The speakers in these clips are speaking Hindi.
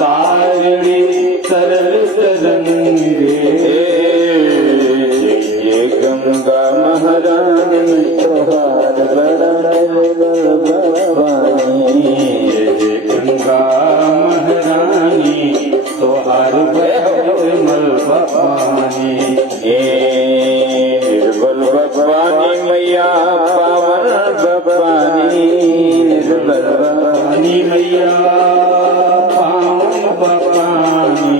तारे सरल तरंगे। ये गंगा महारानी त्योहार बड़ा पानी। ये गंगा महारानी त्योहार निर्मल पानी। निर्मल पानी मैया पावन पानी। निर्मल पानी मैया पावन पानी।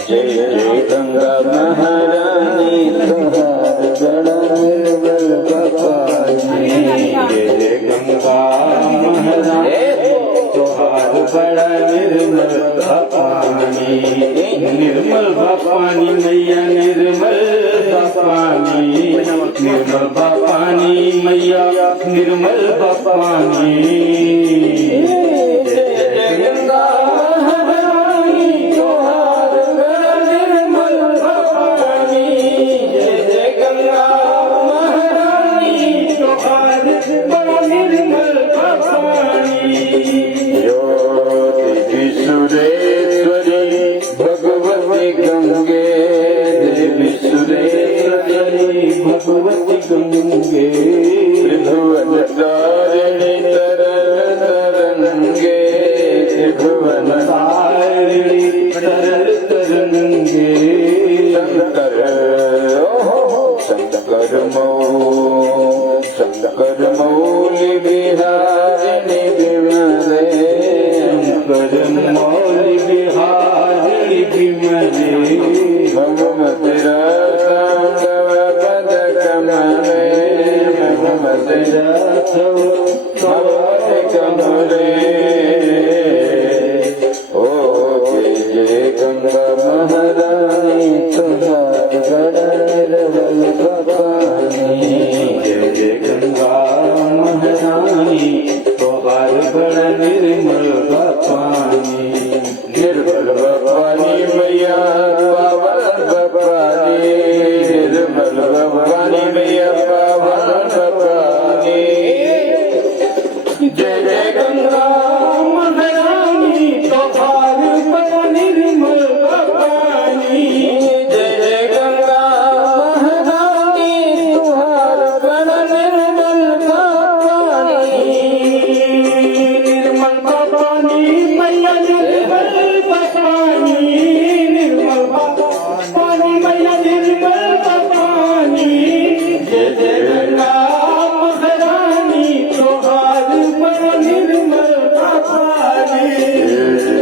जय जय गंगा महारानी त्योहार बड़ा निर्मल पानी। जय गंगा महारानी त्योहार बड़ा निर्मल पानी। निर्मल पानी मैया निर्मल पानी। निर्मल पानी मैया निर्मल पानी। भगवती गंगे त्रिभुवन तारिणी तरल तरंगे। त्रिभुवन तारिणी तरल तरंगे। शंकर शंकर मौली बिहारिणी विमले। शंकर मौली बिहारिणी विमले। भगवती पद कमले। भगवती कमले। ओ जय जय गंगा महारानी त्योहार बड़ा निर्मल पानी। जय जय गंगा महारानी त्योहार बड़ा निर्मल पानी। निर्मल पानी मैया पावन पानी। निर्मल पानी मैया पावन पानी। जय जय गंगा महारानी त्योहार बड़ा निर्मल पानी। जय जय गंगा महारानी त्योहार बड़ा निर्मल पानी। निर्मल पानी मैया निर्मल पानी। निर्मल पानी मैया निर्मल पानी। जय जय गंगा महारानी त्योहार बड़ा निर्मल पानी।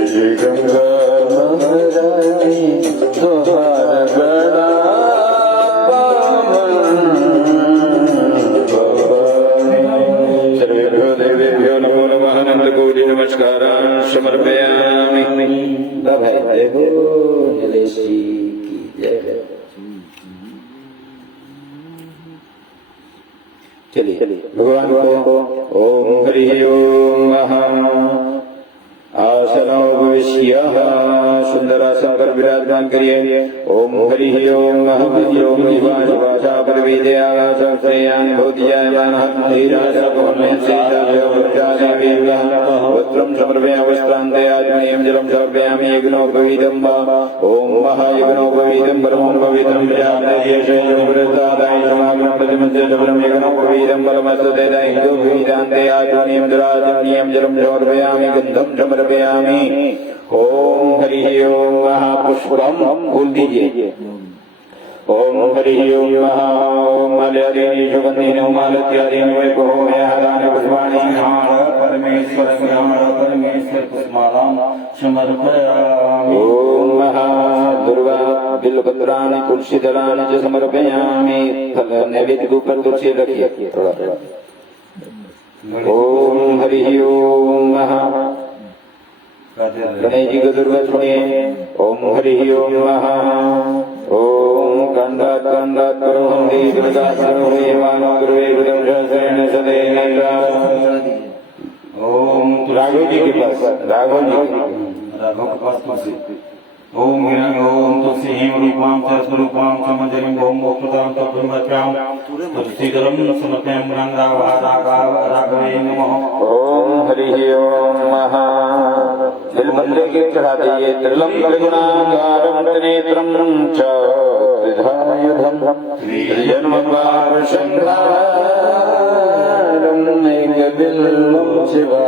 जय गंगा महारानी त्योहार बड़ा पावन। सर्वेभ्यो देवेभ्यो नमो नमः। अनन्तकोटि नमस्कारान् समर्पयामि। जय हो जलेश जी की जय। चलिए भगवान को ओम हरि ओम महा आसनो भविष्य सुंदरासन पर विराजमान करिए। ओम हरि ओम ओम शिवाय भाषा पर विद्यावासयान भूतियायान समर्पयामि। आत्मयं जलं समर्पयामि। यज्ञोपवीतं वा ओम महायज्ञोपवीतं परमं पवित्रं व्यामयेशयोवृतादाय समागमं प्रतिमध्य जलं यज्ञोपवीतं परमस्तते दैवोपवीतान्ते आत्मयं जलाजन्यं जलं समर्पयामि। गन्धं समर्पयामि। ओम हरि ओम महापुष्पम बोल दीजिए। ओम हरि ओम महा ओम माल्यादीनि सुगन्धिनो मालत्यादीनि वैभवमयहदानि पुष्पाणि परमेश्वर परमेश्वर पुष्पमालां समर्पयामि। ओम महा दुर्गा बिल्वपत्राणि तुलसीदलानि च समर्पयामि। फल नैवेद्य के ऊपर तुलसी रखिए थोड़ा थोड़ा। ओम हरि ओम महा गणेश जी को दुर्गा सुनिए। ओम हरि ओम महा ओम कंदात कंदात करो हंदी दुर्गा सर्वे मानो दुर्वे गुरुम शरण सदैव। ओम राघव जी के पास राघव जी राघव के पास तुलसी। ओम तुलसीं रूपां च स्वरूपां च मंजरीं ओम मोक्षदां च पुण्यमत्यां तुलसीधरं समर्पयामि राघवे नमः। ओम हरि ओम महा बिल्वपत्र के चढ़ा दिए त्रिलम त्रिगुणाकारं त्रिनेत्रं च त्रिधायुधं त्रिजन्मपार संहारं एकबिल्वं शिवा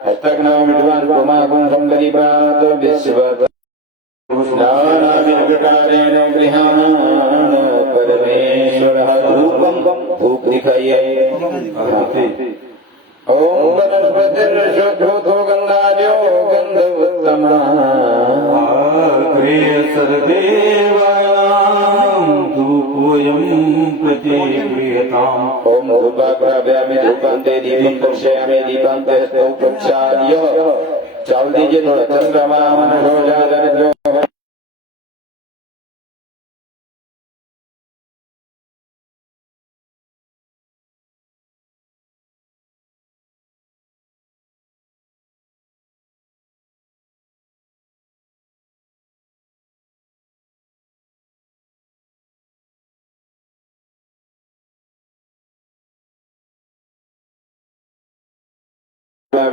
हस्तग्नाम विद्वान ब्रह्मागुं संगरीपात विश्वत नानाविधप्रकारेण गृहाण परमेश्वरः रूपं भूप दिखाइए। ओम वनस्पतिर्षड्भूतो गन्धार्यो गन्धवत्तमः अग्रे सर्वदेवानां धूपोऽयं प्रतिगृह्यताम्। ओम धूपाग्राव्यामि धूपान्ते दीपं दर्शयामि दीपान्ते हस्तौ प्रक्षाल्य चाल दीजिए थोड़ा चंद्रमा मनसो जागरण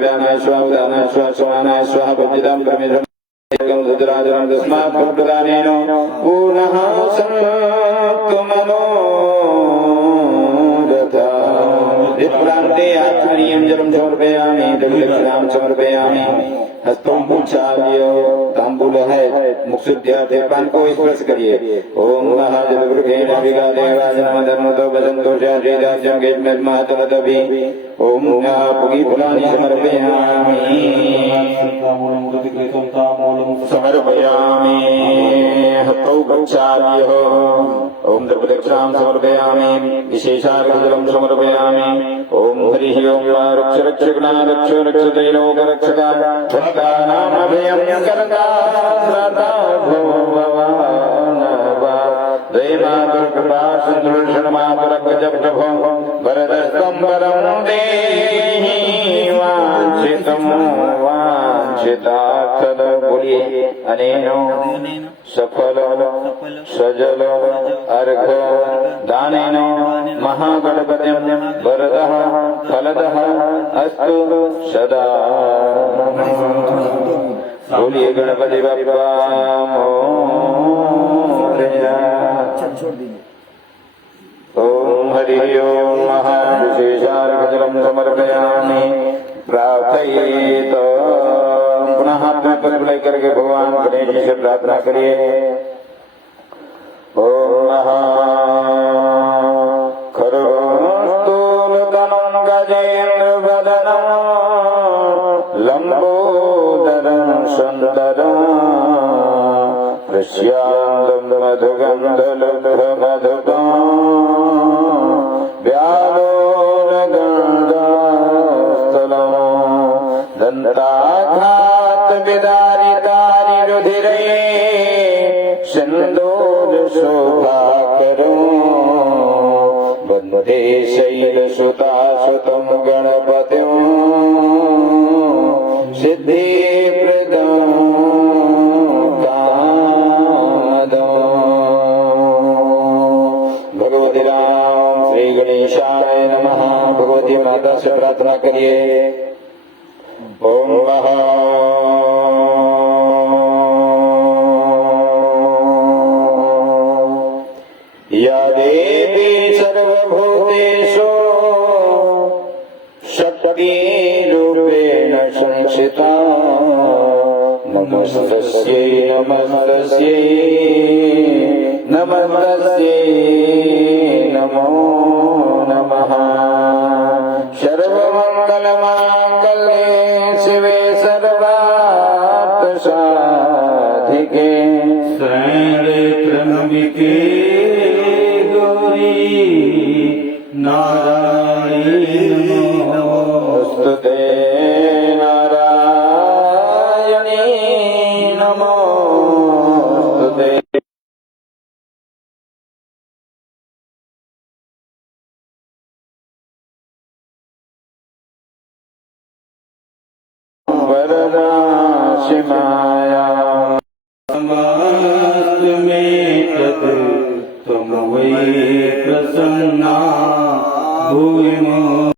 व्यानाय स्वावदानाय स्वासवानाय स्वाहा भजितां परमेश्वरं एकं रुद्राजनं तस्मात् प्रदानेन पुनः समत्वमनोरथा विप्रान्ते आत्मनीयं जलं समर्पयामि दक्षिणां समर्पयामि हस्तों पूछाल्य तांबूल है मुक्षुद्याते पान को स्पर्श करिए। ओम महाजलवृखेण विगादेवाजनम धर्मतो वसंतो श्रीराज्यं गेज्ञर्मातवदभि ओम पुगी फलानि समर्पयामि समर्पयामि हस्तौ गच्छाल्य ओम दर्पदक्षां समर्पयामि विशेषार्घजलं समर्पयामि। ओम हरिः ओम रक्ष रक्षगणा रक्ष रक्षदैलोकरक्षका भक्तानामभयं करता सदा भवानवा दैमातुर्कृपा सन्दर्शनमातुरगजप्रभो वरदस्तम्बरं देहि वाञ्छितं वाञ्छितार्थद बोलिए अनेनो सफल सजल अर्घ दानेन महागणपतिं वरदः फलदः अस्तु सदा। बोलिए गणपति बप्पा मोरया। ओम हरि ओम महाविशेषार्घजलं समर्पयामि प्रार्थयेत। पुनः हाथ में पत्र लेकर के भगवान गणेश जी से प्रार्थना करिए। ओम खरस्तूलतनं गजेन्द्रवदनं लम्बोदरं सुन्दरं प्रस्यान्दं मधुगन्धलब्धमधुकं व्यालोलगङ्गास्थलं दन्ताघातविदारितारिरुधिरे सिन्दूरशोभाकरो वन्दे शैलसुतासुतं गणपतिं सिद्धिप्रदं कामदं। भगवती राम श्री गणेशाय नमः। भगवती माता से प्रार्थना करिए। ओम या देवी सर्वभूतेषु शक्तिरूपेण संस्थिता नमस्तस्यै नमस्तस्यै नमस्तस्यै नमो नमः। सर्वमङ्गलमाङ्गल्ये शिवे सर्वार्थसाधिके शरण्ये त्र्यम्बिके गौरी नारायणी नमोस्तुते। परमाशिमाया समस्तमेतत् त्वं वै प्रसन्ना भूयिमो